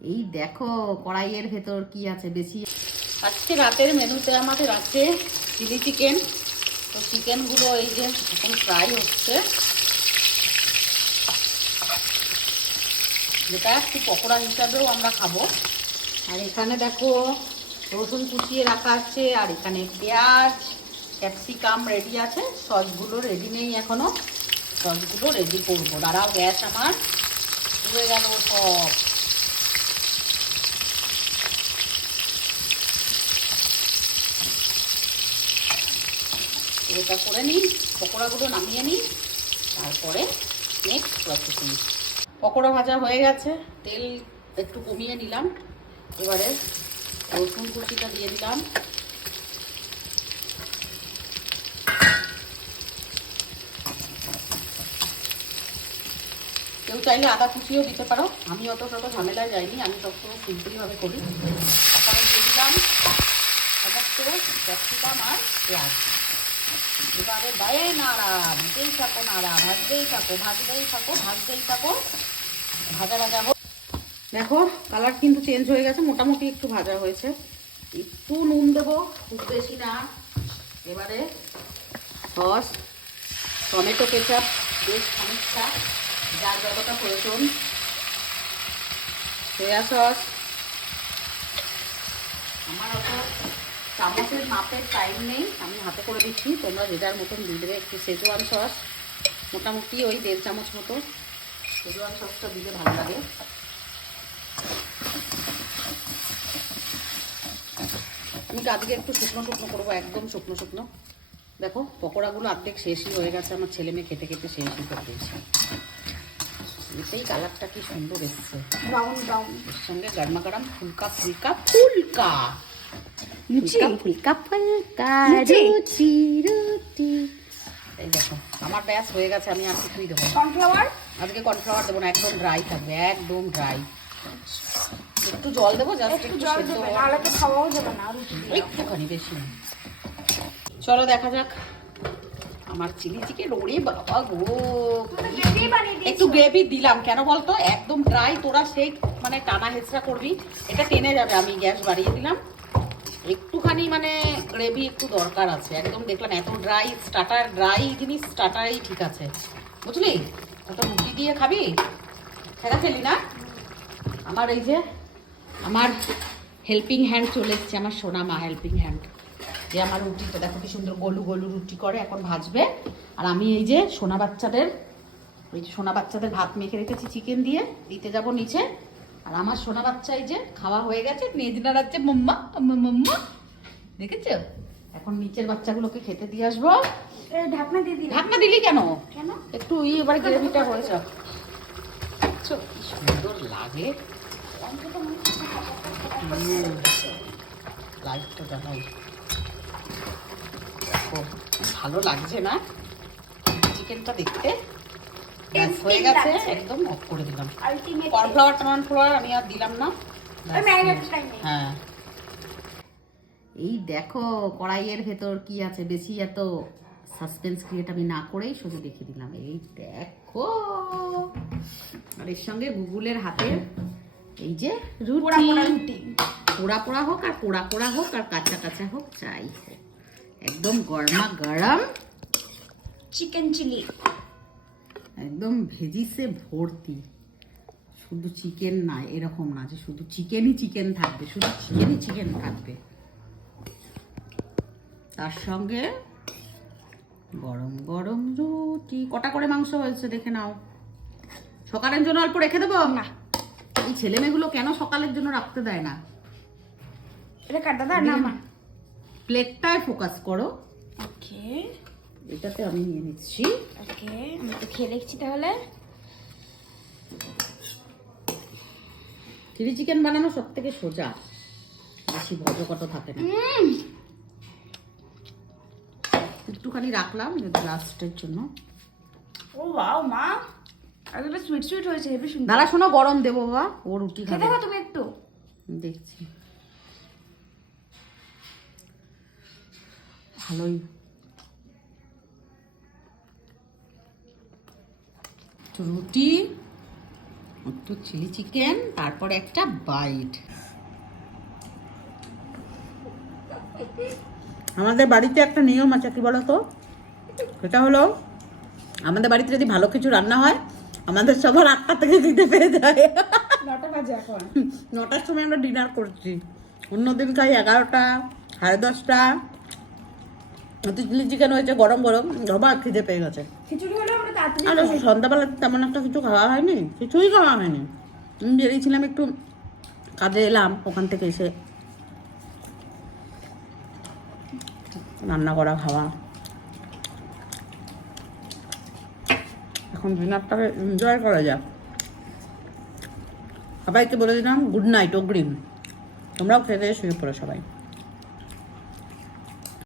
এই দেখো কড়াইয়ের ভেতর কি আছে বেশি। আজকে রাতের মেনুতে আমাদের আছে চিলি চিকেন। তো চিকেনগুলো এই যে এখন ফ্রাই হচ্ছে, যেটা একটু পকোড়া হিসাবেও আমরা খাবো। আর এখানে দেখো রসুন কুচিয়ে রাখা আছে, আর এখানে পেঁয়াজ ক্যাপসিকাম রেডি আছে। সসগুলো রেডি নেই এখনো, সসগুলো রেডি করবো। দাঁড়াও, গ্যাস আমার হয়ে গেল সব। এটা করে নিই, পকোড়াগুলো নামিয়ে নিই, তারপরে নেক্সট প্রসেসিং। পকোড়া ভাজা হয়ে গেছে, তেল একটু কমিয়ে নিলাম। এবারে রসুন কুচিটা দিয়ে দিলাম। কেউ চাইলে আদা কুচিও দিতে পারো, আমি অত ঝামেলায় যাইনি, আমি সবসময় সিম্পলভাবে করি। তারপরে দিয়ে দিলাম সমস্ত ক্যাপসিকাম আর পেঁয়াজ। এবারে বায়ে নাড়া, দিতেই থাকো নাড়া, ভাজতেই থাকো ভাজতেই থাকো ভাজতেই থাকো, ভাজা ভাজা হোক। দেখো কালার কিন্তু চেঞ্জ হয়ে গেছে, মোটামুটি একটু ভাজা হয়েছে। একটু নুন দেবো, খুব বেশি না। এবারে সস, টমেটো কেচাপ বেশ খানিকটা, যার যতটা প্রয়োজন। সয়া সস, আমার অত চামচের মাপের টাইম নেই, আমি হাতে করে দিচ্ছি, তোমরা যে যার মতন দিয়ে দেবে। একটু শেজওয়ান সস, মোটামুটি ওই 1.5 চামচ মতো শেজওয়ান সসটা দিলে ভালো লাগে। আমি আজকে একটু শুকনো শুকনো করবো, একদম শুকনো শুকনো। দেখো পকোড়াগুলো অর্ধেক শেষই হয়ে গেছে, আমার ছেলে মেয়ে খেতে খেতে শেষই করে দিয়েছে। এতেই কালারটা কি সুন্দর এসছে, ব্রাউন ব্রাউন, এর সঙ্গে গরমা গরম ফুলকা ফুলকা ফুলকা ফুলকা ফুলকা রুটি রুটি। এই দেখো আমার ব্যাস হয়ে গেছে, আমি আর কিছুই দেবো। কর্নফ্লাওয়ার আজকে কর্নফ্লাওয়ার দেবো না, একদম ড্রাই থাকবে, একদম ড্রাই। একটু জল দেবো, জাস্ট একটু জল দেবো, নাহলে তো খাওয়াও যাবে না, একটুখানি, বেশি না। চলো দেখা যাক আমার চিলি চিকেন। ওরে বাবা গো, একটু গ্রেভি দিলাম কেন বলতো, একদম ড্রাই তোরা সেই মানে টানা হেঁচড়া করবি, এটা টেনে যাবে। আমি গ্যাস বাড়িয়ে দিলাম, একটুখানি মানে গ্রেভি একটু দরকার আছে। একদম দেখলাম এত ড্রাই, স্টার্টার ড্রাই জিনিস স্টার্টারেই ঠিক আছে, বুঝলি? ওটা রুটি দিয়ে খাবি, খেলা ফেলি না। আমার এই যে আমার হেল্পিং হ্যান্ড চলে এসছে, আমার সোনা মা হেল্পিং হ্যান্ড, যে আমার রুটিটা দেখো কি সুন্দর গোলু গোলু রুটি করে, এখন ভাজবে। আর আমি এই যে সোনা বাচ্চাদের ভাত মেখে রেখেছি চিকেন দিয়ে, দিতে যাব নিচে। আর আমার সোনা বাচ্চা এই যে খাওয়া হয়ে গেছে, নেজ নাড়াচ্ছে, মাম্মা মাম্মা, দেখেছো? এখন নিচের বাচ্চাগুলোকে খেতে দিয়ে আসবো। ঢাকনা দিয়ে দিই। ঢাকনা দিলি কেন? কেন একটু এবার গ্রেভিটা হয়েছে, কি সুন্দর লাগে। লাইটটা জ্বালাই, ভালো লাগছে না চিকেনটা দেখতে? হয়ে গেছে, একদম অফ করে দিলাম। কর্নফ্লাওয়ার আমি আর দিলাম না। হ্যাঁ, এই দেখো কড়াইয়ের ভেতর কি আছে, বেশি এত সাসপেন্স ক্রিয়েট আমি না করেই শুধু দেখে দিলাম। এই দেখো, আর এর সঙ্গে গুগলের হাতে এই যে রুটি, পোড়া পোড়া হোক আর পোড়া পোড়া হোক আর কাঁচা কাঁচা হোক, চাই হোক, একদম গরমা গরম চিকেন চিলি, একদম ভেজিসে ভর্তি। শুধু চিকেন না, এরকম না যে শুধু চিকেনই চিকেন থাকবে, শুধু চিকেনই চিকেন থাকবে, তার সঙ্গে গরম গরম রুটি। কটা করে মাংস হয়েছে দেখে নাও। সকালের জন্য অল্প রেখে দেবো না, এই ছেলে মেয়েগুলো কেন সকালের জন্য রাখতে দেয় না? এটা কার দাদা না মা? প্লেটটায় ফোকাস করো। ওকে, এটাতে আমি নিয়ে নিচ্ছি। ওকে, আমি তো খেয়ে দেখছি তাহলে। চিলি চিকেন বানানো সব থেকে সোজা, বেশি ভজকট থাকে না। একটুখানি রাখলাম লাস্টের জন্য। ও ওয়াও মা, একদম সুইট সুইট হয়েছে, হেভি সুন্দর। দাঁড়া শোনো, গরম দেবো বাবা, ও রুটি খাবে। খেতে তুমি একটু, দেখছি। ভালোই রুটি একটু চিলি চিকেন, তারপর একটা বাইট। আমাদের বাড়িতে একটা নিয়ম আছে, কি বলো তো, সেটা হলো আমাদের বাড়িতে যদি ভালো কিছু রান্না হয় আমাদের সবার 8টা থেকে দিতে পেরে যায়। 9টা বাজে এখন। 9টার সময় আমরা ডিনার করছি, অন্যদিন খাই 11টা, 10:30টা। চিলি চিকেন হয়েছে গরম গরম, সবার খিদে পেয়ে গেছে। খিচুড়ি হলে আমরা তাড়াতাড়ি আর খাই। সন্ধ্যাবেলা তেমন একটা কিছু খাওয়া হয়নি, কিছুই খাওয়া হয়নি। আমি বেরিয়েছিলাম একটু কাজে, এলাম ওখান থেকে এসে রান্না করা খাওয়া। এখন ডিনারটাকে এনজয় করা যাক। সবাইকে বলে দিলাম গুড নাইট, অগ্রিম। তোমরাও খেতে শুয়ে পড়ো সবাই।